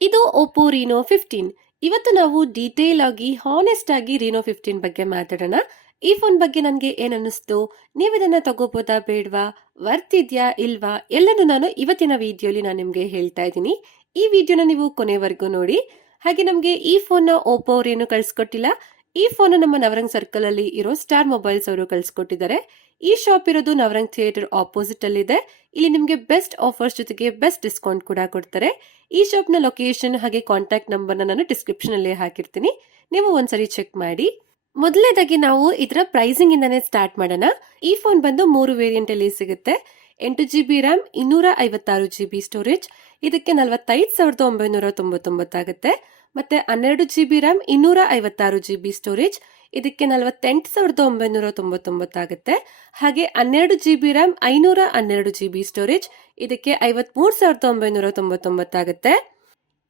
ಇದು ಒಪ್ಪೋ ರೀನೋ 15. ಇವತ್ತು ನಾವು ಡೀಟೇಲ್ ಆಗಿ ಹಾನೆಸ್ಟ್ ಆಗಿ ರೀನೋ 15 ಬಗ್ಗೆ ಮಾತಾಡೋಣ. ಈ ಫೋನ್ ಬಗ್ಗೆ ನನಗೆ ಏನನ್ನಿಸ್ತು, ನೀವು ಇದನ್ನ ತಗೋಬೋದಾ ಬೇಡವಾ, ವರ್ತ್ ಇದೆಯಾ ಇಲ್ವಾ, ಎಲ್ಲನೂ ನಾನು ಇವತ್ತಿನ ವಿಡಿಯೋಲಿ ನಾನು ನಿಮಗೆ ಹೇಳ್ತಾ ಇದ್ದೀನಿ. ಈ ವಿಡಿಯೋನ ನೀವು ಕೊನೆವರೆಗೂ ನೋಡಿ. ಹಾಗೆ ನಮಗೆ ಈ ಫೋನ್ನ ಓಪೋ ಅವ್ರು ಏನು ಕಳ್ಸಿಕೊಟ್ಟಿಲ್ಲ. ಈ ಫೋನ್ ನಮ್ಮ ನವರಂಗ್ ಸರ್ಕಲ್ ಅಲ್ಲಿ ಇರೋ ಸ್ಟಾರ್ ಮೊಬೈಲ್ಸ್ ಅವರು ಕಳ್ಸಿಕೊಟ್ಟಿದ್ದಾರೆ. ಈ ಶಾಪ್ ಇರೋದು ನವರಂಗ್ ಥಿಯೇಟರ್ ಆಪೋಸಿಟ್ ಅಲ್ಲಿ ಇದೆ. ಇಲ್ಲಿ ನಿಮಗೆ ಬೆಸ್ಟ್ ಆಫರ್ಸ್ ಜೊತೆಗೆ ಬೆಸ್ಟ್ ಡಿಸ್ಕೌಂಟ್ ಕೂಡ ಕೊಡ್ತಾರೆ. ಈ ಶಾಪ್ ನ ಲೊಕೇಶನ್ ಹಾಗೆ ಕಾಂಟ್ಯಾಕ್ಟ್ ನಂಬರ್ ನಾನು ಡಿಸ್ಕ್ರಿಪ್ಷನ್ ಅಲ್ಲಿ ಹಾಕಿರ್ತೀನಿ, ನೀವು ಒಂದ್ಸರಿ ಚೆಕ್ ಮಾಡಿ. ಮೊದಲನೇದಾಗಿ ನಾವು ಇದರ ಪ್ರೈಸಿಂಗ್ ಇಂದಾನೆ ಸ್ಟಾರ್ಟ್ ಮಾಡೋಣ. ಈ ಫೋನ್ ಬಂದು 3 ವೇರಿಯಂಟ್ ಅಲ್ಲಿ ಸಿಗುತ್ತೆ. 8GB RAM, 256GB storage. ಇದಕ್ಕೆ 45,999 ಆಗುತ್ತೆ. ಮತ್ತೆ 12GB ರ್ಯಾಮ್, 256GB ಸ್ಟೋರೇಜ್. ಇದಕ್ಕೆ 48,999 ಆಗುತ್ತೆ. ಹಾಗೆ 12GB ರ್ಯಾಮ್, 512GB ಸ್ಟೋರೇಜ್. ಇದಕ್ಕೆ 53,999 ಆಗುತ್ತೆ.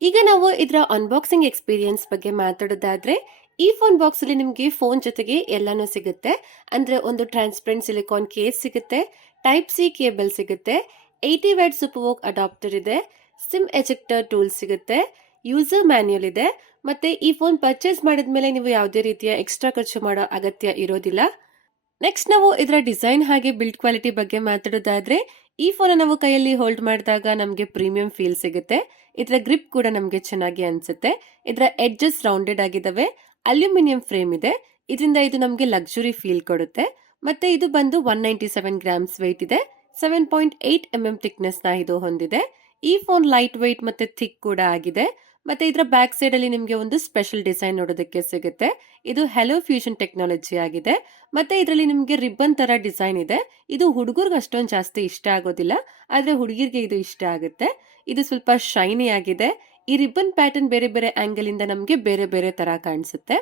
ಈಗ ನಾವು ಇದರ ಅನ್ಬಾಕ್ಸಿಂಗ್ ಎಕ್ಸ್ಪೀರಿಯನ್ಸ್ ಬಗ್ಗೆ ಮಾತಾಡೋದಾದ್ರೆ, ಈ ಫೋನ್ ಬಾಕ್ಸ್ ಅಲ್ಲಿ ನಿಮಗೆ ಫೋನ್ ಜೊತೆಗೆ ಎಲ್ಲಾನು ಸಿಗುತ್ತೆ. ಅಂದ್ರೆ ಒಂದು ಟ್ರಾನ್ಸ್ಪರೆಂಟ್ ಸಿಲಿಕಾನ್ ಕೇಸ್ ಸಿಗುತ್ತೆ, ಟೈಪ್ ಸಿ ಕೇಬಲ್ ಸಿಗುತ್ತೆ, 80 ವ್ಯಾಟ್ ಸೂಪರ್ ವೋಕ್ ಅಡಾಪ್ಟರ್ ಇದೆ, ಸಿಮ್ ಎಜೆಕ್ಟರ್ ಟೂಲ್ ಸಿಗುತ್ತೆ, ಯೂಸರ್ ಮ್ಯಾನ್ಯುಯಲ್ ಇದೆ. ಮತ್ತೆ ಈ ಫೋನ್ ಪರ್ಚೇಸ್ ಮಾಡಿದ್ಮೇಲೆ ನೀವು ಯಾವುದೇ ರೀತಿಯ ಎಕ್ಸ್ಟ್ರಾ ಖರ್ಚು ಮಾಡೋ ಅಗತ್ಯ ಇರೋದಿಲ್ಲ. ನೆಕ್ಸ್ಟ್ ನಾವು ಇದರ ಡಿಸೈನ್ ಹಾಗೆ ಬಿಲ್ಡ್ ಕ್ವಾಲಿಟಿ ಬಗ್ಗೆ ಮಾತಾಡೋದಾದ್ರೆ, ಈ ಫೋನ್ ನಾವು ಕೈಯಲ್ಲಿ ಹೋಲ್ಡ್ ಮಾಡಿದಾಗ ನಮಗೆ ಪ್ರೀಮಿಯಂ ಫೀಲ್ ಸಿಗುತ್ತೆ. ಇದರ ಗ್ರಿಪ್ ಕೂಡ ನಮಗೆ ಚೆನ್ನಾಗಿ ಅನ್ಸುತ್ತೆ. ಇದರ ಎಡ್ಜಸ್ ರೌಂಡೆಡ್ ಆಗಿದಾವೆ, ಅಲ್ಯೂಮಿನಿಯಂ ಫ್ರೇಮ್ ಇದೆ. ಇದರಿಂದ ಇದು ನಮಗೆ ಲಕ್ಸುರಿ ಫೀಲ್ ಕೊಡುತ್ತೆ. ಮತ್ತೆ ಇದು ಬಂದು 197 ಗ್ರಾಮ್ಸ್ weight ಇದೆ. 7.8 ಥಿಕ್ನೆಸ್ ನ ಇದು ಹೊಂದಿದೆ. ಈ ಫೋನ್ ಲೈಟ್ ವೆಯ್ಟ್ ಮತ್ತೆ ಥಿಕ್ ಕೂಡ ಆಗಿದೆ. ಮತ್ತೆ ಇದರ ಬ್ಯಾಕ್ ಸೈಡ್ ಅಲ್ಲಿ ನಿಮಗೆ ಒಂದು ಸ್ಪೆಷಲ್ ಡಿಸೈನ್ ನೋಡೋದಕ್ಕೆ ಸಿಗುತ್ತೆ. ಇದು ಹೆಲೋ ಫ್ಯೂಷನ್ ಟೆಕ್ನಾಲಜಿ ಆಗಿದೆ. ಮತ್ತೆ ಇದರಲ್ಲಿ ನಿಮಗೆ ರಿಬ್ಬನ್ ತರ ಡಿಸೈನ್ ಇದೆ. ಇದು ಹುಡುಗರಿಗೆ ಅಷ್ಟೊಂದು ಜಾಸ್ತಿ ಇಷ್ಟ ಆಗೋದಿಲ್ಲ, ಆದ್ರೆ ಹುಡುಗಿರಿಗೆ ಇದು ಇಷ್ಟ ಆಗುತ್ತೆ. ಇದು ಸ್ವಲ್ಪ ಶೈನಿ ಆಗಿದೆ. ಈ ರಿಬ್ಬನ್ ಪ್ಯಾಟರ್ನ್ ಬೇರೆ ಬೇರೆ ಆಂಗಲ್ ಇಂದ ನಮಗೆ ಬೇರೆ ಬೇರೆ ತರ ಕಾಣಿಸುತ್ತೆ.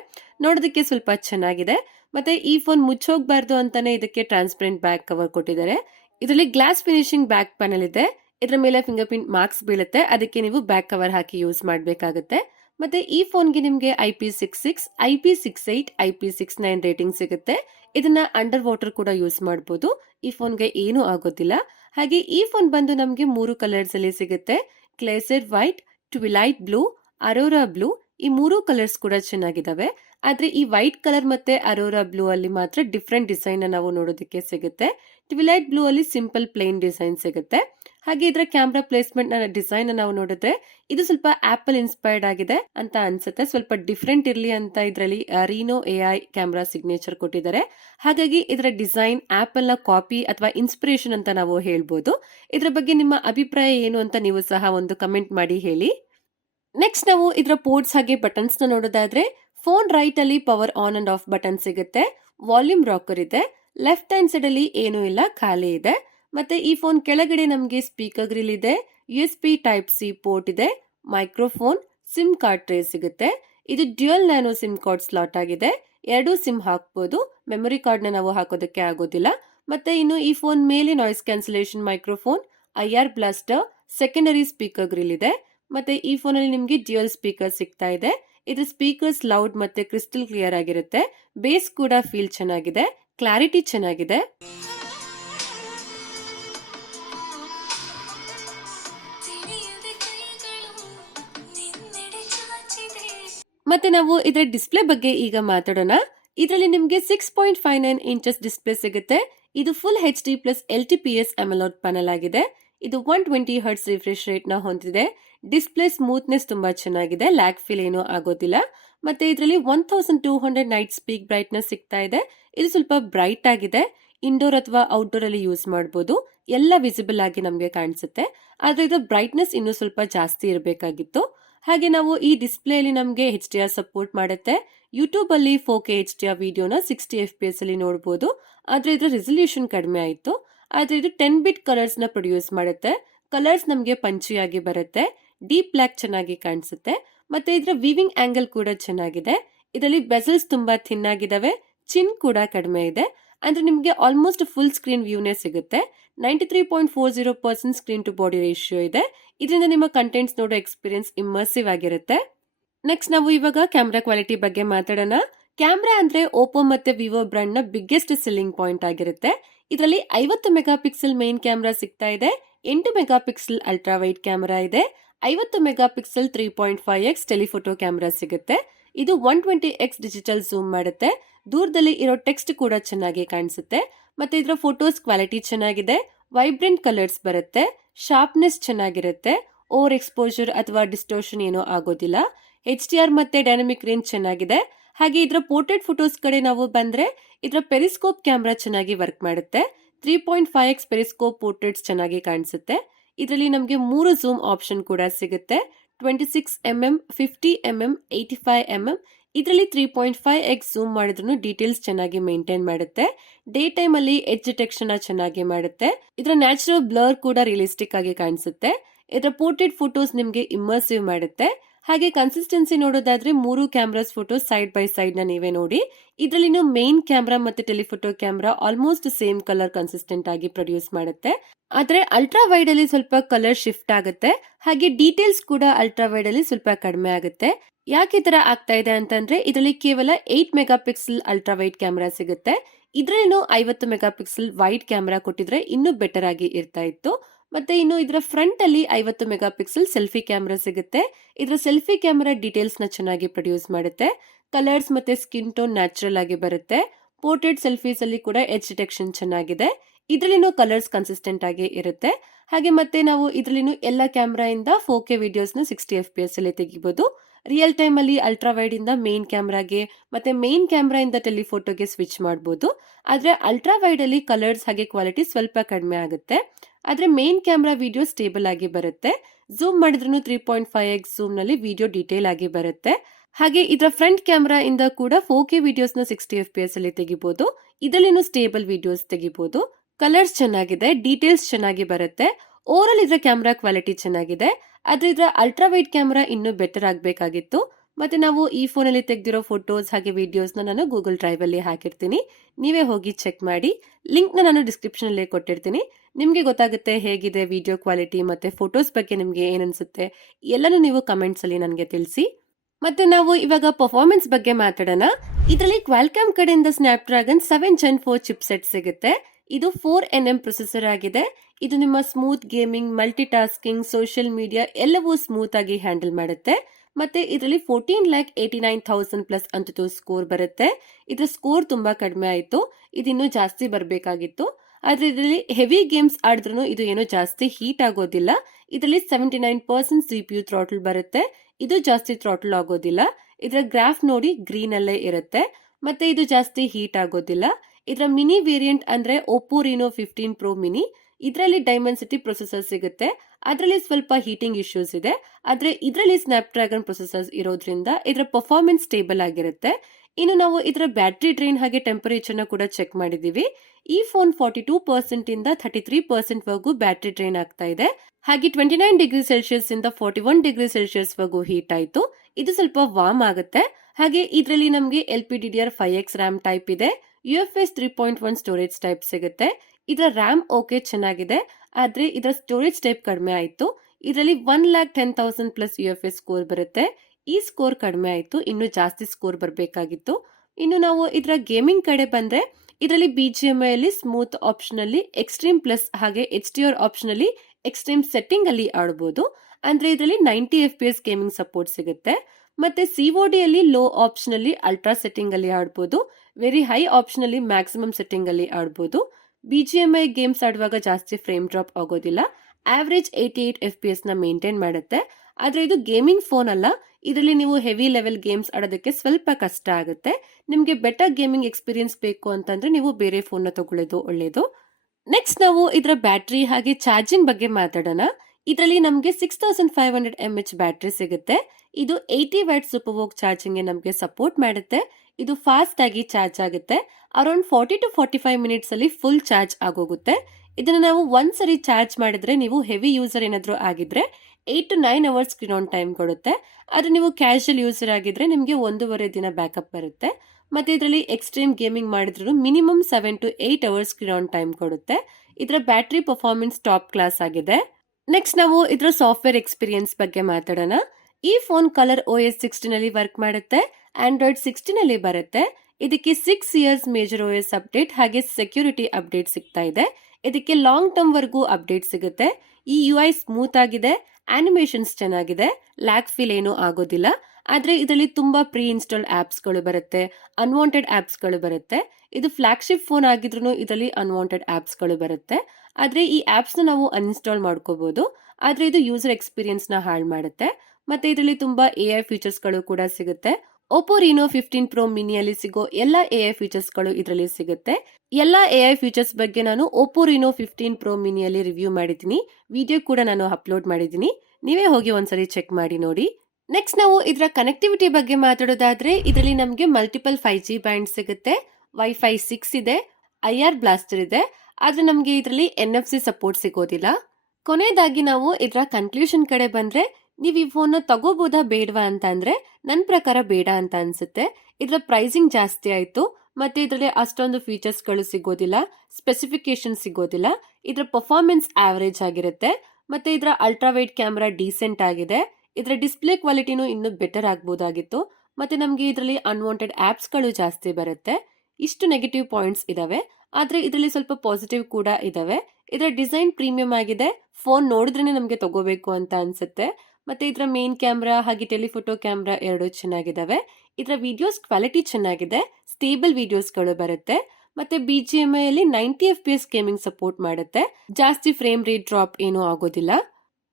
ನೋಡೋದಕ್ಕೆ ಸ್ವಲ್ಪ ಚೆನ್ನಾಗಿದೆ. ಮತ್ತೆ ಈ ಫೋನ್ ಮುಚ್ಚೋಗ್ಬಾರ್ದು ಅಂತಾನೆ ಇದಕ್ಕೆ ಟ್ರಾನ್ಸ್ಪರೆಂಟ್ ಬ್ಯಾಕ್ ಕವರ್ ಕೊಟ್ಟಿದ್ದಾರೆ. ಇದರಲ್ಲಿ ಗ್ಲಾಸ್ ಫಿನಿಶಿಂಗ್ ಬ್ಯಾಕ್ ಪ್ಯಾನಲ್ ಇದೆ. ಇದರ ಮೇಲೆ ಫಿಂಗರ್ ಪ್ರಿಂಟ್ ಮಾರ್ಕ್ಸ್ ಬೀಳುತ್ತೆ, ಅದಕ್ಕೆ ನೀವು ಬ್ಯಾಕ್ ಕವರ್ ಹಾಕಿ ಯೂಸ್ ಮಾಡಬೇಕಾಗುತ್ತೆ. ಮತ್ತೆ ಈ ಫೋನ್ಗೆ ನಿಮಗೆ IP66, IP68, IP69 ರೇಟಿಂಗ್ ಸಿಗುತ್ತೆ. ಇದನ್ನ ಅಂಡರ್ ವಾಟರ್ ಕೂಡ ಯೂಸ್ ಮಾಡಬಹುದು. ಈ ಫೋನ್ಗೆ ಏನೂ ಆಗೋದಿಲ್ಲ. ಹಾಗೆ ಈ ಫೋನ್ ಬಂದು ನಮಗೆ 3 ಕಲರ್ಸ್ ಅಲ್ಲಿ ಸಿಗುತ್ತೆ. Glacier white, twilight blue, aurora blue. ಈ 3 ಕಲರ್ಸ್ ಕೂಡ ಚೆನ್ನಾಗಿದಾವೆ. ಆದ್ರೆ ಈ ವೈಟ್ ಕಲರ್ ಮತ್ತೆ ಅರೋರಾ ಬ್ಲೂ ಅಲ್ಲಿ ಮಾತ್ರ ಡಿಫ್ರೆಂಟ್ ಡಿಸೈನ್ ನಾವು ನೋಡೋದಕ್ಕೆ ಸಿಗುತ್ತೆ. ಟ್ವಿಲೈಟ್ ಬ್ಲೂ ಅಲ್ಲಿ ಸಿಂಪಲ್ ಪ್ಲೇನ್ ಡಿಸೈನ್ ಸಿಗುತ್ತೆ. ಹಾಗೆ ಇದರ ಕ್ಯಾಮ್ರಾ ಪ್ಲೇಸ್ಮೆಂಟ್ ನ ಡಿಸೈನ್ ನಾವು ನೋಡಿದ್ರೆ ಇದು ಸ್ವಲ್ಪ ಆಪಲ್ ಇನ್ಸ್ಪೈರ್ಡ್ ಆಗಿದೆ ಅಂತ ಅನ್ಸುತ್ತೆ. ಸ್ವಲ್ಪ ಡಿಫ್ರೆಂಟ್ ಇರ್ಲಿ ಅಂತ ಇದರಲ್ಲಿ ರೀನೋ AI ಕ್ಯಾಮ್ರಾ ಸಿಗ್ನೇಚರ್ ಕೊಟ್ಟಿದ್ದಾರೆ. ಹಾಗಾಗಿ ಇದರ ಡಿಸೈನ್ ಆಪಲ್ ನ ಕಾಪಿ ಅಥವಾ ಇನ್ಸ್ಪಿರೇಷನ್ ಅಂತ ನಾವು ಹೇಳ್ಬೋದು. ಇದರ ಬಗ್ಗೆ ನಿಮ್ಮ ಅಭಿಪ್ರಾಯ ಏನು ಅಂತ ನೀವು ಸಹ ಒಂದು ಕಮೆಂಟ್ ಮಾಡಿ ಹೇಳಿ. ನೆಕ್ಸ್ಟ್ ನಾವು ಇದರ ಪೋರ್ಟ್ಸ್ ಹಾಗೆ ಬಟನ್ಸ್ ನ ನೋಡೋದಾದ್ರೆ, ಫೋನ್ ರೈಟ್ ಅಲ್ಲಿ power on and of button ಸಿಗುತ್ತೆ. ವಾಲ್ಯೂಮ್ ರಾಕರ್ ಇದೆ. ಲೆಫ್ಟ್ ಹ್ಯಾಂಡ್ ಸೈಡ್ ಅಲ್ಲಿ ಏನೂ ಇಲ್ಲ, ಖಾಲಿ ಇದೆ. ಮತ್ತೆ ಈ ಫೋನ್ ಕೆಳಗಡೆ ನಮಗೆ ಸ್ಪೀಕರ್ ಗ್ರಿಲ್ ಇದೆ, USB ಟೈಪ್ ಸಿ ಪೋರ್ಟ್ ಇದೆ, ಮೈಕ್ರೋಫೋನ್, ಸಿಮ್ ಕಾರ್ಡ್ ಟ್ರೇ ಸಿಗುತ್ತೆ. ಇದು dual nano sim card slot ಆಗಿದೆ. 2 ಸಿಮ್ ಹಾಕಬಹುದು. ಮೆಮೊರಿ ಕಾರ್ಡ್ ನ ನಾವು ಹಾಕೋದಕ್ಕೆ ಆಗೋದಿಲ್ಲ. ಮತ್ತೆ ಇನ್ನು ಈ ಫೋನ್ ಮೇಲೆ noise cancellation microphone, IR blaster, secondary speaker grill ಇದೆ. ಮತ್ತೆ ಈ ಫೋನ್ ಅಲ್ಲಿ ನಿಮಗೆ ಡ್ಯುಯಲ್ ಸ್ಪೀಕರ್ ಸಿಗ್ತಾ ಇದೆ. ಇದು ಸ್ಪೀಕರ್ಸ್ ಲೌಡ್ ಮತ್ತೆ ಕ್ರಿಸ್ಟಲ್ ಕ್ಲಿಯರ್ ಆಗಿರುತ್ತೆ. ಬೇಸ್ ಕೂಡ ಫೀಲ್ ಚೆನ್ನಾಗಿದೆ, ಕ್ಲಾರಿಟಿ ಚೆನ್ನಾಗಿದೆ. ಮತ್ತೆ ನಾವು ಇದರ ಡಿಸ್ಪ್ಲೇ ಬಗ್ಗೆ ಈಗ ಮಾತಾಡೋಣ. ಇದರಲ್ಲಿ ನಿಮಗೆ 6.59 ಇಂಚಸ್ ಡಿಸ್ಪ್ಲೇ ಸಿಗುತ್ತೆ. ಇದು full HD plus LTPS AMOLED panel ಆಗಿದೆ. ಇದು 120 ಹರ್ಟ್ಸ್ ರಿಫ್ರೆಶ್ ರೇಟ್ ನ ಹೊಂದಿದೆ. ಡಿಸ್ಪ್ಲೇ ಸ್ಮೂತ್ನೆಸ್ ತುಂಬಾ ಚೆನ್ನಾಗಿದೆ, ಲ್ಯಾಗ್ ಫೀಲ್ ಏನೂ ಆಗೋದಿಲ್ಲ. ಮತ್ತೆ ಇದರಲ್ಲಿ 1200 ನೈಟ್ ಸ್ಪೀಕ್ ಬ್ರೈಟ್ನೆಸ್ ಸಿಗ್ತಾ ಇದೆ. ಇದು ಸ್ವಲ್ಪ ಬ್ರೈಟ್ ಆಗಿದೆ. ಇಂಡೋರ್ ಅಥವಾ ಔಟ್ಡೋರ್ ಅಲ್ಲಿ ಯೂಸ್ ಮಾಡಬಹುದು. ಎಲ್ಲ ವಿಸಿಬಲ್ ಆಗಿ ನಮಗೆ ಕಾಣಿಸುತ್ತೆ. ಆದ್ರೆ ಇದು ಬ್ರೈಟ್ನೆಸ್ ಇನ್ನೂ ಸ್ವಲ್ಪ ಜಾಸ್ತಿ ಇರಬೇಕಾಗಿತ್ತು. ಹಾಗೆ ನಾವು ಈ ಡಿಸ್ಪ್ಲೇ ಅಲ್ಲಿ ನಮಗೆ HDR ಸಪೋರ್ಟ್ ಮಾಡುತ್ತೆ. ಯೂಟ್ಯೂಬ್ ಅಲ್ಲಿ 4K HDR ವಿಡಿಯೋನ 60 FPS ಅಲ್ಲಿ ನೋಡಬಹುದು. ಆದ್ರೆ ಇದರ ರೆಸಲ್ಯೂಷನ್ ಕಡಿಮೆ ಆಯ್ತು. ಆದ್ರೆ ಇದು 10 ಬಿಟ್ ಕಲರ್ಸ್ ನ ಪ್ರೊಡ್ಯೂಸ್ ಮಾಡುತ್ತೆ. ಕಲರ್ಸ್ ನಮಗೆ ಪಂಚಿಯಾಗಿ ಬರುತ್ತೆ. ಡೀಪ್ ಬ್ಲಾಕ್ ಚೆನ್ನಾಗಿ ಕಾಣಿಸುತ್ತೆ. ಮತ್ತೆ ಇದರ ವೀವಿಂಗ್ ಆಂಗಲ್ ಕೂಡ ಚೆನ್ನಾಗಿದೆ. ಇದರಲ್ಲಿ ಬೆಸಲ್ಸ್ ತುಂಬಾ ಥಿನ್ ಆಗಿದಾವೆ. ಚಿನ್ ಕೂಡ ಕಡಿಮೆ ಇದೆ. ಅಂದ್ರೆ ನಿಮಗೆ ಆಲ್ಮೋಸ್ಟ್ ಫುಲ್ ಸ್ಕ್ರೀನ್ ವ್ಯೂನೇ ಸಿಗುತ್ತೆ. 93.40% ಸ್ಕ್ರೀನ್ ಟು ಬಾಡಿ ರೇಷಿಯೋ ಇದೆ. ಇದರಿಂದ ನಿಮ್ಮ ಕಂಟೆಂಟ್ಸ್ ನೋಡೋ ಎಕ್ಸ್ಪೀರಿಯನ್ಸ್ ಇಮ್ಮರ್ಸಿವ್ ಆಗಿರುತ್ತೆ. ನೆಕ್ಸ್ಟ್ ನಾವು ಇವಾಗ ಕ್ಯಾಮ್ರಾ ಕ್ವಾಲಿಟಿ ಬಗ್ಗೆ ಮಾತಾಡೋಣ. ಕ್ಯಾಮ್ರಾ ಅಂದ್ರೆ ಓಪೋ ಮತ್ತೆ ವಿವೋ ಬ್ರಾಂಡ್ ನ ಬಿಗ್ಗೆಸ್ಟ್ ಸೆಲ್ಲಿಂಗ್ ಪಾಯಿಂಟ್ ಆಗಿರುತ್ತೆ. ಇದರಲ್ಲಿ 50 ಮೆಗಾ ಪಿಕ್ಸೆಲ್ ಮೇನ್ ಕ್ಯಾಮ್ರಾ ಸಿಗ್ತಾ ಇದೆ. 8 mega pixel ultra wide camera ಇದೆ. 50 mega pixel 3.5x telephoto camera ಸಿಗುತ್ತೆ. ಇದು 120x ಡಿಜಿಟಲ್ ಝೂಮ್ ಮಾಡುತ್ತೆ. ದೂರದಲ್ಲಿ ಇರೋ ಟೆಕ್ಸ್ಟ್ ಕೂಡ ಚೆನ್ನಾಗಿ ಕಾಣಿಸುತ್ತೆ. ಮತ್ತೆ ಇದರ ಫೋಟೋಸ್ ಕ್ವಾಲಿಟಿ ಚೆನ್ನಾಗಿದೆ. ವೈಬ್ರೆಂಟ್ ಕಲರ್ಸ್ ಬರುತ್ತೆ. ಶಾರ್ಪ್ನೆಸ್ ಚೆನ್ನಾಗಿರುತ್ತೆ. ಓವರ್ ಎಕ್ಸ್ಪೋಜರ್ ಅಥವಾ ಡಿಸ್ಟೋರ್ಷನ್ ಏನೋ ಆಗೋದಿಲ್ಲ. HDR ಮತ್ತೆ ಡೈನಮಿಕ್ ರೇಂಜ್ ಚೆನ್ನಾಗಿದೆ. ಹಾಗೆ ಇದರ ಪೋರ್ಟ್ರೇಟ್ ಫೋಟೋಸ್ ಕಡೆ ನಾವು ಬಂದ್ರೆ ಇದರ ಪೆರಿಸ್ಕೋಪ್ ಕ್ಯಾಮೆರಾ ಚೆನ್ನಾಗಿ ವರ್ಕ್ ಮಾಡುತ್ತೆ. 3.5x ಪೆರಿಸ್ಕೋಪ್ ಪೋರ್ಟ್ರೇಟ್ಸ್ ಚೆನ್ನಾಗಿ ಕಾಣಿಸುತ್ತೆ. ಇದರಲ್ಲಿ ನಮಗೆ 3 ಝೂಮ್ ಆಪ್ಷನ್ ಕೂಡ ಸಿಗುತ್ತೆ. 26mm, 50mm, 85mm. ಇದರಲ್ಲಿ 3.5x ಝೂಮ್ ಮಾಡಿದ್ರು ಡೀಟೇಲ್ಸ್ ಚೆನ್ನಾಗಿ ಮೇಂಟೈನ್ ಮಾಡುತ್ತೆ. ಡೇ ಟೈಮ್ ಅಲ್ಲಿ ಎಡ್ಜ್ ಡಿಟೆಕ್ಷನ್ ಚೆನ್ನಾಗಿ ಮಾಡುತ್ತೆ. ಇದರ ನ್ಯಾಚುರಲ್ ಬ್ಲರ್ ಕೂಡ ರಿಯಲಿಸ್ಟಿಕ್ ಆಗಿ ಕಾಣಿಸುತ್ತೆ. ಇದರ ಪೋರ್ಟ್ರೇಟ್ ಫೋಟೋಸ್ ನಿಮಗೆ ಇಮ್ಮರ್ಸಿವ್ ಮಾಡುತ್ತೆ. ಹಾಗೆ ಕನ್ಸಿಸ್ಟೆನ್ಸಿ ನೋಡೋದಾದ್ರೆ 3 cameras photo side by side ನ ನೀವೇ ನೋಡಿ. ಇದರಲ್ಲಿ ಮೇನ್ ಕ್ಯಾಮ್ರಾ ಮತ್ತೆ telephoto camera almost same colour consistent ಆಗಿ ಪ್ರೊಡ್ಯೂಸ್ ಮಾಡುತ್ತೆ. ಆದ್ರೆ ಅಲ್ಟ್ರಾ ವೈಡ್ ಅಲ್ಲಿ ಸ್ವಲ್ಪ ಕಲರ್ ಶಿಫ್ಟ್ ಆಗುತ್ತೆ. ಹಾಗೆ ಡೀಟೇಲ್ಸ್ ಕೂಡ ಅಲ್ಟ್ರಾ ವೈಡ್ ಅಲ್ಲಿ ಸ್ವಲ್ಪ ಕಡಿಮೆ ಆಗುತ್ತೆ. ಯಾಕೆ ಈ ತರ ಆಗ್ತಾ ಇದೆ ಅಂತಂದ್ರೆ ಇದರಲ್ಲಿ ಕೇವಲ 8 mega pixel ultra wide camera ಸಿಗುತ್ತೆ. ಇದ್ರಲ್ಲೂ 50 ಮೆಗಾ ಪಿಕ್ಸೆಲ್ ವೈಡ್ ಕ್ಯಾಮ್ರಾ ಕೊಟ್ಟಿದ್ರೆ ಇನ್ನೂ ಬೆಟರ್ ಆಗಿ ಇರ್ತಾ ಇತ್ತು. ಮತ್ತೆ ಇನ್ನು ಇದರ ಫ್ರಂಟ್ ಅಲ್ಲಿ 50 ಮೆಗಾ ಪಿಕ್ಸೆಲ್ ಸೆಲ್ಫಿ ಕ್ಯಾಮೆರಾ ಸಿಗುತ್ತೆ. ಇದರ ಸೆಲ್ಫಿ ಕ್ಯಾಮೆರಾ ಡೀಟೇಲ್ಸ್ ನ ಚೆನ್ನಾಗಿ ಪ್ರೊಡ್ಯೂಸ್ ಮಾಡುತ್ತೆ. ಕಲರ್ಸ್ ಮತ್ತೆ ಸ್ಕಿನ್ ಟೋನ್ ನ್ಯಾಚುರಲ್ ಆಗಿ ಬರುತ್ತೆ. ಪೋರ್ಟ್ರೇಟ್ ಸೆಲ್ಫೀಸ್ ಅಲ್ಲಿ ಕೂಡ ಎಡ್ಜ್ ಡಿಟೆಕ್ಷನ್ ಚೆನ್ನಾಗಿದೆ. ಇದರಲ್ಲಿನೂ ಕಲರ್ಸ್ ಕನ್ಸಿಸ್ಟೆಂಟ್ ಆಗಿ ಇರುತ್ತೆ. ಹಾಗೆ ಮತ್ತೆ ನಾವು ಇದರಲ್ಲಿನೂ ಎಲ್ಲ ಕ್ಯಾಮೆರಾ ಇಂದ 4K ವಿಡಿಯೋಸ್ ನ 60 FPS ಅಲ್ಲಿ ತೆಗಿಬಹುದು. ರಿಯಲ್ ಟೈಮ್ ಅಲ್ಲಿ ಅಲ್ಟ್ರಾ ವೈಡ್ ಇಂದ ಮೇನ್ ಕ್ಯಾಮ್ರಾಗೆ ಮತ್ತೆ ಮೇನ್ ಕ್ಯಾಮ್ರಾ ಇಂದ ಟೆಲಿಫೋಟೋಗೆ ಸ್ವಿಚ್ ಮಾಡಬಹುದು. ಆದ್ರೆ ಅಲ್ಟ್ರಾ ವೈಡ್ ಅಲ್ಲಿ ಕಲರ್ಸ್ ಹಾಗೆ ಕ್ವಾಲಿಟಿ ಸ್ವಲ್ಪ ಕಡಿಮೆ ಆಗುತ್ತೆ. ಆದ್ರೆ ಮೇನ್ ಕ್ಯಾಮ್ರಾ ವಿಡಿಯೋ ಸ್ಟೇಬಲ್ ಆಗಿ ಬರುತ್ತೆ. ಝೂಮ್ ಮಾಡಿದ್ರು 3.5x ಝೂಮ್ ನಲ್ಲಿ ವಿಡಿಯೋ ಡೀಟೇಲ್ ಆಗಿ ಬರುತ್ತೆ. ಹಾಗೆ ಇದರ ಫ್ರಂಟ್ ಕ್ಯಾಮ್ರಾ ಇಂದ ಕೂಡ 4K ವಿಡಿಯೋಸ್ ನ 60 FPS ಅಲ್ಲಿ ತೆಗಿಬಹುದು. ಇದರಲ್ಲಿನೂ ಸ್ಟೇಬಲ್ ವಿಡಿಯೋಸ್ ತೆಗಿಬಹುದು. ಕಲರ್ಸ್ ಚೆನ್ನಾಗಿದೆ, ಡೀಟೇಲ್ಸ್ ಚೆನ್ನಾಗಿ ಬರುತ್ತೆ. ಓವರ್ ಇದರ ಕ್ಯಾಮ್ರಾ ಕ್ವಾಲಿಟಿ ಚೆನ್ನಾಗಿದೆ. ಆದ್ರೆ ಇದರ ಅಲ್ಟ್ರಾ ವೈಡ್ ಕ್ಯಾಮ್ರಾ ಇನ್ನೂ ಬೆಟರ್ ಆಗಬೇಕಾಗಿತ್ತು. ಮತ್ತೆ ನಾವು ಈ ಫೋನ್ ಅಲ್ಲಿ ತೆಗೆದಿರೋ ಫೋಟೋಸ್ ಹಾಗೆ ವಿಡಿಯೋಸ್ ನಾನು ಗೂಗಲ್ ಡ್ರೈವ್ ಅಲ್ಲಿ ಹಾಕಿರ್ತೀನಿ. ನೀವೇ ಹೋಗಿ ಚೆಕ್ ಮಾಡಿ. ಲಿಂಕ್ ನಾನು ಡಿಸ್ಕ್ರಿಪ್ಷನ್ ಅಲ್ಲಿ ಕೊಟ್ಟಿರ್ತೀನಿ. ನಿಮ್ಗೆ ಗೊತ್ತಾಗುತ್ತೆ ಹೇಗಿದೆ ವಿಡಿಯೋ ಕ್ವಾಲಿಟಿ ಮತ್ತೆ ಫೋಟೋಸ್ ಬಗ್ಗೆ ನಿಮ್ಗೆ ಏನ್ ಅನ್ಸುತ್ತೆ ಎಲ್ಲಾನು ನೀವು ಕಮೆಂಟ್ಸ್ ಅಲ್ಲಿ ನನಗೆ ತಿಳಿಸಿ. ಮತ್ತೆ ನಾವು ಇವಾಗ ಪರ್ಫಾರ್ಮೆನ್ಸ್ ಬಗ್ಗೆ ಮಾತಾಡೋಣ. ಇದರಲ್ಲಿ ಕ್ವಾಲ್ಕಾಮ್ ಕಡೆಯಿಂದ ಸ್ನ್ಯಾಪ್ಡ್ರಾಗನ್ 7 Gen 4 ಚಿಪ್ ಸೆಟ್ ಸಿಗುತ್ತೆ. ಇದು 4nm ಪ್ರೊಸೆಸರ್ ಆಗಿದೆ. ಇದು ನಿಮ್ಮ smooth gaming, multi tasking, social media ಎಲ್ಲವೂ ಸ್ಮೂತ್ ಆಗಿ ಹ್ಯಾಂಡಲ್ ಮಾಡುತ್ತೆ. ಮತ್ತೆ ಇದರಲ್ಲಿ 14,89,000 ಪ್ಲಸ್ ಅಂತೂ ಸ್ಕೋರ್ ಬರುತ್ತೆ. ಇದರ ಸ್ಕೋರ್ ತುಂಬಾ ಕಡಿಮೆ ಆಯಿತು. ಇದಿನ್ನೂ ಜಾಸ್ತಿ ಬರಬೇಕಾಗಿತ್ತು. ಆದ್ರೆ ಇದರಲ್ಲಿ ಹೆವಿ ಗೇಮ್ಸ್ ಆಡಿದ್ರು ಇದು ಏನೋ ಜಾಸ್ತಿ ಹೀಟ್ ಆಗೋದಿಲ್ಲ. ಇದರಲ್ಲಿ 79% CPU ಥ್ರಾಟಲ್ ಬರುತ್ತೆ. ಇದು ಜಾಸ್ತಿ ಥ್ರಾಟಲ್ ಆಗೋದಿಲ್ಲ. ಇದರ ಗ್ರಾಫ್ ನೋಡಿ ಗ್ರೀನ್ ಅಲ್ಲೇ ಇರುತ್ತೆ. ಮತ್ತೆ ಇದು ಜಾಸ್ತಿ ಹೀಟ್ ಆಗೋದಿಲ್ಲ. ಇದರ ಮಿನಿ ವೇರಿಯಂಟ್ ಅಂದ್ರೆ ಒಪ್ಪೋ ರಿನೋ 15 Pro ಮಿನಿ. ಇದರಲ್ಲಿ ಡೈಮೆನ್ಸಿಟಿ ಪ್ರೊಸೆಸರ್ ಸಿಗುತ್ತೆ. ಅದರಲ್ಲಿ ಸ್ವಲ್ಪ ಹೀಟಿಂಗ್ ಇಶ್ಯೂಸ್ ಇದೆ. ಆದ್ರೆ ಇದರಲ್ಲಿ ಸ್ನ್ಯಾಪ್ಡ್ರಾಗನ್ ಪ್ರೊಸೆಸರ್ಸ್ ಇರೋದ್ರಿಂದ ಇದರ ಪರ್ಫಾರ್ಮೆನ್ಸ್ ಸ್ಟೇಬಲ್ ಆಗಿರುತ್ತೆ. ಇನ್ನು ನಾವು ಇದರ ಬ್ಯಾಟರಿ ಡ್ರೈನ್ ಹಾಗೆ ಟೆಂಪರೇಚರ್ ನ ಕೂಡ ಚೆಕ್ ಮಾಡಿದೀವಿ. ಈ ಫೋನ್ 42% ಇಂದ 33% ವರೆಗೂ ಬ್ಯಾಟರಿ ಡ್ರೈನ್ ಆಗ್ತಾ ಇದೆ. ಹಾಗೆ 29°C ಇಂದ 41°C ವರೆಗೂ ಹೀಟ್ ಆಯ್ತು. ಇದು ಸ್ವಲ್ಪ ವಾರ್ಮ್ ಆಗುತ್ತೆ. ಹಾಗೆ ಇದರಲ್ಲಿ ನಮಗೆ LPDDR5X ರ್ಯಾಮ್ ಟೈಪ್ ಇದೆ. UFS 3.1 ಸ್ಟೋರೇಜ್ ಟೈಪ್ ಸಿಗುತ್ತೆ. ಇದರ ರ್ಯಾಮ್ ಓಕೆ ಚೆನ್ನಾಗಿದೆ. ಆದ್ರೆ ಇದರ ಸ್ಟೋರೇಜ್ ಟೈಪ್ ಕಡಿಮೆ ಆಯ್ತು. ಇದರಲ್ಲಿ 1,10,000 ಪ್ಲಸ್ UFS ಸ್ಕೋರ್ ಬರುತ್ತೆ. ಈ ಸ್ಕೋರ್ ಕಡಿಮೆ ಆಯ್ತು. ಇನ್ನು ಜಾಸ್ತಿ ಸ್ಕೋರ್ ಬರಬೇಕಾಗಿತ್ತು. ಇನ್ನು ನಾವು ಇದರ ಗೇಮಿಂಗ್ ಕಡೆ ಬಂದ್ರೆ ಇದರಲ್ಲಿ BGMI ಅಲ್ಲಿ ಸ್ಮೂತ್ ಆಪ್ಷನ್ ಅಲ್ಲಿ ಎಕ್ಸ್ಟ್ರೀಮ್ ಪ್ಲಸ್ ಹಾಗೆ HDR ಆಪ್ಷನ್ ಅಲ್ಲಿ ಎಕ್ಸ್ಟ್ರೀಮ್ ಸೆಟ್ಟಿಂಗ್ ಅಲ್ಲಿ ಆಡಬಹುದು. ಅಂದ್ರೆ ಇದರಲ್ಲಿ 90 FPS ಗೇಮಿಂಗ್ ಸಪೋರ್ಟ್ ಸಿಗುತ್ತೆ. ಮತ್ತೆ COD ಅಲ್ಲಿ ಲೋ ಆಪ್ಷನ್ ಅಲ್ಲಿ ಅಲ್ಟ್ರಾ ಸೆಟ್ಟಿಂಗ್ ಅಲ್ಲಿ ಆಡಬಹುದು. ವೆರಿ ಹೈ ಆಪ್ಷನ್ ಅಲ್ಲಿ ಮ್ಯಾಕ್ಸಿಮಮ್ ಸೆಟ್ಟಿಂಗ್ ಅಲ್ಲಿ ಆಡಬಹುದು. BGMI ಗೇಮ್ಸ್ ಆಡುವಾಗ ಜಾಸ್ತಿ ಫ್ರೇಮ್ ಡ್ರಾಪ್ ಆಗೋದಿಲ್ಲ. ಆವರೇಜ್ 88 FPS ನ ಮೇಂಟೈನ್ ಮಾಡುತ್ತೆ. ಆದ್ರೆ ಇದು ಗೇಮಿಂಗ್ ಫೋನ್ ಅಲ್ಲ. ಇದರಲ್ಲಿ ನೀವು ಹೆವಿ ಲೆವೆಲ್ ಗೇಮ್ಸ್ ಆಡೋದಕ್ಕೆ ಸ್ವಲ್ಪ ಕಷ್ಟ ಆಗುತ್ತೆ. ನಿಮ್ಗೆ ಬೆಟರ್ ಗೇಮಿಂಗ್ ಎಕ್ಸ್ಪೀರಿಯನ್ಸ್ ಬೇಕು ಅಂತಂದ್ರೆ ನೀವು ಬೇರೆ ಫೋನ್ ನ ತಗೊಳ್ಳೋದು ಒಳ್ಳೇದು. ನೆಕ್ಸ್ಟ್ ನಾವು ಇದರ ಬ್ಯಾಟರಿ ಹಾಗೆ ಚಾರ್ಜಿಂಗ್ ಬಗ್ಗೆ ಮಾತಾಡೋಣ. ಇದರಲ್ಲಿ ನಮಗೆ 6500 mAh ಬ್ಯಾಟರಿ ಸಿಗುತ್ತೆ. ಇದು 80 ವ್ಯಾಟ್ ಸೂಪರ್ ವೋಕ್ ಚಾರ್ಜಿಂಗ್ ನಮಗೆ ಸಪೋರ್ಟ್ ಮಾಡುತ್ತೆ. ಇದು ಫಾಸ್ಟ್ ಆಗಿ ಚಾರ್ಜ್ ಆಗುತ್ತೆ. ಅರೌಂಡ್ 40 to 45 ಮಿನಿಟ್ಸ್ ಅಲ್ಲಿ ಫುಲ್ ಚಾರ್ಜ್ ಆಗೋಗುತ್ತೆ. ಇದನ್ನ ನಾವು ಒಂದ್ಸರಿ ಚಾರ್ಜ್ ಮಾಡಿದ್ರೆ ನೀವು ಹೆವಿ ಯೂಸರ್ ಏನಾದ್ರು ಆಗಿದ್ರೆ 8 to 9 hours screen on time ಕೊಡುತ್ತೆ. ಆದ್ರೆ ನೀವು ಕ್ಯಾಶುಯಲ್ ಯೂಸರ್ ಆಗಿದ್ರೆ ನಿಮಗೆ 1.5 ದಿನ ಬ್ಯಾಕಪ್ ಬರುತ್ತೆ. ಮತ್ತೆ ಇದರಲ್ಲಿ ಎಕ್ಸ್ಟ್ರೀಮ್ ಗೇಮಿಂಗ್ ಮಾಡಿದ್ರು minimum 7 to 8 hours screen on time ಕೊಡುತ್ತೆ. ಇದರ ಬ್ಯಾಟರಿ ಪರ್ಫಾರ್ಮೆನ್ಸ್ ಟಾಪ್ ಕ್ಲಾಸ್ ಆಗಿದೆ. ನೆಕ್ಸ್ಟ್ ನಾವು ಇದರ ಸಾಫ್ಟ್ವೇರ್ ಎಕ್ಸ್ಪೀರಿಯನ್ಸ್ ಬಗ್ಗೆ ಮಾತಾಡೋಣ. ಈ ಫೋನ್ ಕಲರ್ OS 16 ಅಲ್ಲಿ ವರ್ಕ್ ಮಾಡುತ್ತೆ. ಆಂಡ್ರಾಯ್ಡ್ 16 ಅಲ್ಲಿ ಬರುತ್ತೆ. ಇದಕ್ಕೆ 6 ಇಯರ್ಸ್ ಮೇಜರ್ OS ಅಪ್ಡೇಟ್ ಹಾಗೆ ಸೆಕ್ಯೂರಿಟಿ ಅಪ್ಡೇಟ್ ಸಿಗ್ತಾ ಇದೆ. ಇದಕ್ಕೆ ಲಾಂಗ್ ಟರ್ಮ್ ವರೆಗೂ ಅಪ್ಡೇಟ್ ಸಿಗುತ್ತೆ. ಈ UI ಸ್ಮೂತ್ ಆಗಿದೆ. ಆನಿಮೇಷನ್ಸ್ ಚೆನ್ನಾಗಿದೆ, ಲ್ಯಾಗ್ ಫೀಲ್ ಏನೂ ಆಗೋದಿಲ್ಲ. ಆದ್ರೆ ಇದರಲ್ಲಿ ತುಂಬಾ ಪ್ರೀ ಇನ್ಸ್ಟಾಲ್ಡ್ ಆಪ್ಸ್ಗಳು ಬರುತ್ತೆ, ಅನ್ವಾಂಟೆಡ್ ಆಪ್ಸ್ಗಳು ಬರುತ್ತೆ. ಇದು ಫ್ಲಾಗ್ಶಿಪ್ ಫೋನ್ ಆಗಿದ್ರೂ ಇದರಲ್ಲಿ ಅನ್ವಾಂಟೆಡ್ ಆಪ್ಸ್ಗಳು ಬರುತ್ತೆ. ಆದ್ರೆ ಈ ಆಪ್ಸ್ನ ನಾವು ಅನ್ಇನ್ಸ್ಟಾಲ್ ಮಾಡ್ಕೋಬಹುದು. ಆದ್ರೆ ಇದು ಯೂಸರ್ ಎಕ್ಸ್ಪೀರಿಯನ್ಸ್ ನ ಹಾಳು ಮಾಡುತ್ತೆ. ಮತ್ತೆ ಇದರಲ್ಲಿ ತುಂಬಾ ಎಐ ಫೀಚರ್ಸ್ಗಳು ಕೂಡ ಸಿಗುತ್ತೆ. Oppo Reno 15 Pro ಮಿನಿಯಲ್ಲಿ ಸಿಗೋ ಎಲ್ಲ ಎಐ ಫೀಚರ್ಸ್ಗಳು ಇದರಲ್ಲಿ ಸಿಗುತ್ತೆ. ಎಲ್ಲ ಎಐ ಫೀಚರ್ಸ್ ಬಗ್ಗೆ ನಾನು Oppo Reno 15 Pro ಮಿನಿಯಲ್ಲಿ ರಿವ್ಯೂ ಮಾಡಿದ್ದೀನಿ. ವಿಡಿಯೋ ಕೂಡ ನಾನು ಅಪ್ಲೋಡ್ ಮಾಡಿದ್ದೀನಿ. ನೀವೇ ಹೋಗಿ ಒಂದ್ಸರಿ ಚೆಕ್ ಮಾಡಿ ನೋಡಿ. ನೆಕ್ಸ್ಟ್ ನಾವು ಇದರ ಕನೆಕ್ಟಿವಿಟಿ ಬಗ್ಗೆ ಮಾತಾಡೋದಾದ್ರೆ ಇದರಲ್ಲಿ ನಮಗೆ ಮಲ್ಟಿಪಲ್ 5G ಬ್ಯಾಂಡ್ ಸಿಗುತ್ತೆ, ವೈಫೈ 6 ಇದೆ, ಐಆರ್ ಬ್ಲಾಸ್ಟರ್ ಇದೆ. ಆದ್ರೆ ನಮಗೆ ಇದರಲ್ಲಿ NFC ಸಪೋರ್ಟ್ ಸಿಗೋದಿಲ್ಲ. ಕೊನೆಯದಾಗಿ ನಾವು ಇದರ ಕನ್ಕ್ಲೂಷನ್ ಕಡೆ ಬಂದ್ರೆ, ನೀವು ಈ ಫೋನ್ ತಗೋಬಹುದಾ ಬೇಡವಾ ಅಂತ ಅಂದ್ರೆ ನನ್ನ ಪ್ರಕಾರ ಬೇಡ ಅಂತ ಅನ್ಸುತ್ತೆ. ಇದರ ಪ್ರೈಸಿಂಗ್ ಜಾಸ್ತಿ ಆಯ್ತು, ಮತ್ತೆ ಇದರಲ್ಲಿ ಅಷ್ಟೊಂದು ಫೀಚರ್ಸ್ ಗಳು ಸಿಗೋದಿಲ್ಲ, ಸ್ಪೆಸಿಫಿಕೇಶನ್ ಸಿಗೋದಿಲ್ಲ. ಇದರ ಪರ್ಫಾರ್ಮೆನ್ಸ್ ಆವರೇಜ್ ಆಗಿರುತ್ತೆ. ಮತ್ತೆ ಇದರ ಅಲ್ಟ್ರಾ ವೈಡ್ ಕ್ಯಾಮೆರಾ ಡೀಸೆಂಟ್ ಆಗಿದೆ. ಇದರ ಡಿಸ್ಪ್ಲೇ ಕ್ವಾಲಿಟಿನೂ ಇನ್ನೂ ಬೆಟರ್ ಆಗ್ಬೋದಾಗಿತ್ತು. ಮತ್ತೆ ನಮಗೆ ಇದರಲ್ಲಿ ಅನ್ವಾಂಟೆಡ್ ಆಪ್ಸ್ ಗಳು ಜಾಸ್ತಿ ಬರುತ್ತೆ. ಇಷ್ಟು ನೆಗೆಟಿವ್ ಪಾಯಿಂಟ್ಸ್ ಇದಾವೆ. ಆದ್ರೆ ಇದರಲ್ಲಿ ಸ್ವಲ್ಪ ಪಾಸಿಟಿವ್ ಕೂಡ ಇದಾವೆ. ಇದರ ಡಿಸೈನ್ ಪ್ರೀಮಿಯಂ ಆಗಿದೆ, ಫೋನ್ ನೋಡಿದ್ರೇನೆ ನಮಗೆ ತಗೋಬೇಕು ಅಂತ ಅನ್ಸುತ್ತೆ. ಮತ್ತೆ ಇದರ ಮೇನ್ ಕ್ಯಾಮ್ರಾ ಹಾಗೆ ಟೆಲಿಫೋಟೋ ಕ್ಯಾಮ್ರಾ ಎರಡೂ ಚೆನ್ನಾಗಿದಾವೆ. ಇದರ ವಿಡಿಯೋಸ್ ಕ್ವಾಲಿಟಿ ಚೆನ್ನಾಗಿದೆ, ಸ್ಟೇಬಲ್ ವಿಡಿಯೋಸ್ಗಳು ಬರುತ್ತೆ. ಮತ್ತೆ BGMI ಅಲ್ಲಿ 90 FPS ಗೇಮಿಂಗ್ ಸಪೋರ್ಟ್ ಮಾಡುತ್ತೆ. ಜಾಸ್ತಿ ಫ್ರೇಮ್ ರೇಟ್ ಡ್ರಾಪ್ ಏನೂ ಆಗೋದಿಲ್ಲ.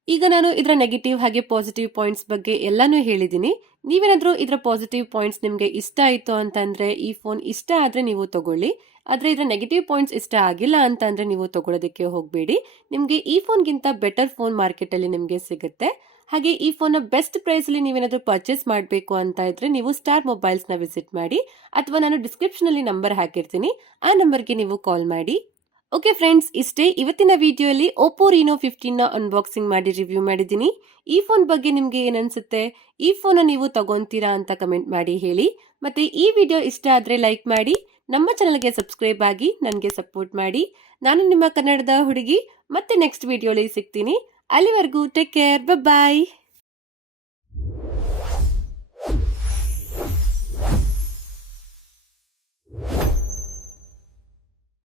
ಈಗ ನಾನು ಇದರ ನೆಗೆಟಿವ್ ಹಾಗೆ ಪಾಸಿಟಿವ್ ಪಾಯಿಂಟ್ಸ್ ಬಗ್ಗೆ ಎಲ್ಲಾನು ಹೇಳಿದೀನಿ. ನೀವೇನಾದ್ರೂ ಇದರ ಪಾಸಿಟಿವ್ ಪಾಯಿಂಟ್ಸ್ ನಿಮ್ಗೆ ಇಷ್ಟ ಆಯ್ತು ಅಂತಂದ್ರೆ ಈ ಫೋನ್ ಇಷ್ಟ ಆದ್ರೆ ನೀವು ತಗೊಳ್ಳಿ. ಆದ್ರೆ ಇದರ ನೆಗೆಟಿವ್ ಪಾಯಿಂಟ್ಸ್ ಇಷ್ಟ ಆಗಿಲ್ಲ ಅಂತ ಅಂದ್ರೆ ನೀವು ತಗೊಳ್ಳೋದಕ್ಕೆ ಹೋಗಬೇಡಿ. ನಿಮ್ಗೆ ಈ ಫೋನ್ಗಿಂತ ಬೆಟರ್ ಫೋನ್ ಮಾರ್ಕೆಟ್ ಅಲ್ಲಿ ನಿಮ್ಗೆ ಸಿಗುತ್ತೆ. ಹಾಗೆ ಈ ಫೋನ್ ನ ಬೆಸ್ಟ್ ಪ್ರೈಸ್ ಅಲ್ಲಿ ನೀವೇನಾದ್ರೂ ಪರ್ಚೇಸ್ ಮಾಡಬೇಕು ಅಂತ ಇದ್ರೆ ನೀವು ಸ್ಟಾರ್ ಮೊಬೈಲ್ಸ್ ನ ವಿಸಿಟ್ ಮಾಡಿ, ಅಥವಾ ನಾನು ಡಿಸ್ಕ್ರಿಪ್ಷನ್ ಅಲ್ಲಿ ನಂಬರ್ ಹಾಕಿರ್ತೀನಿ, ಆ ನಂಬರ್ಗೆ ನೀವು ಕಾಲ್ ಮಾಡಿ. ಓಕೆ ಫ್ರೆಂಡ್ಸ್, ಇಷ್ಟೇ ಇವತ್ತಿನ ವಿಡಿಯೋಲಿ Oppo Reno 15 ನ ಅನ್ಬಾಕ್ಸಿಂಗ್ ಮಾಡಿ ರಿವ್ಯೂ ಮಾಡಿದ್ದೀನಿ. ಈ ಫೋನ್ ಬಗ್ಗೆ ನಿಮ್ಗೆ ಏನನ್ಸುತ್ತೆ? ಈ ಫೋನ್ ನೀವು ತಗೊಂತೀರಾ ಅಂತ ಕಮೆಂಟ್ ಮಾಡಿ ಹೇಳಿ. ಮತ್ತೆ ಈ ವಿಡಿಯೋ ಇಷ್ಟ ಆದ್ರೆ ಲೈಕ್ ಮಾಡಿ, ನಮ್ಮ ಚಾನಲ್ಗೆ ಸಬ್ಸ್ಕ್ರೈಬ್ ಆಗಿ ನನಗೆ ಸಪೋರ್ಟ್ ಮಾಡಿ. ನಾನು ನಿಮ್ಮ ಕನ್ನಡದ ಹುಡುಗಿ. ಮತ್ತೆ ನೆಕ್ಸ್ಟ್ ವಿಡಿಯೋಲಿ ಸಿಗ್ತೀನಿ. ಅಲ್ಲಿವರೆಗೂ ಟೇಕ್ ಕೇರ್, ಬಾಯ್.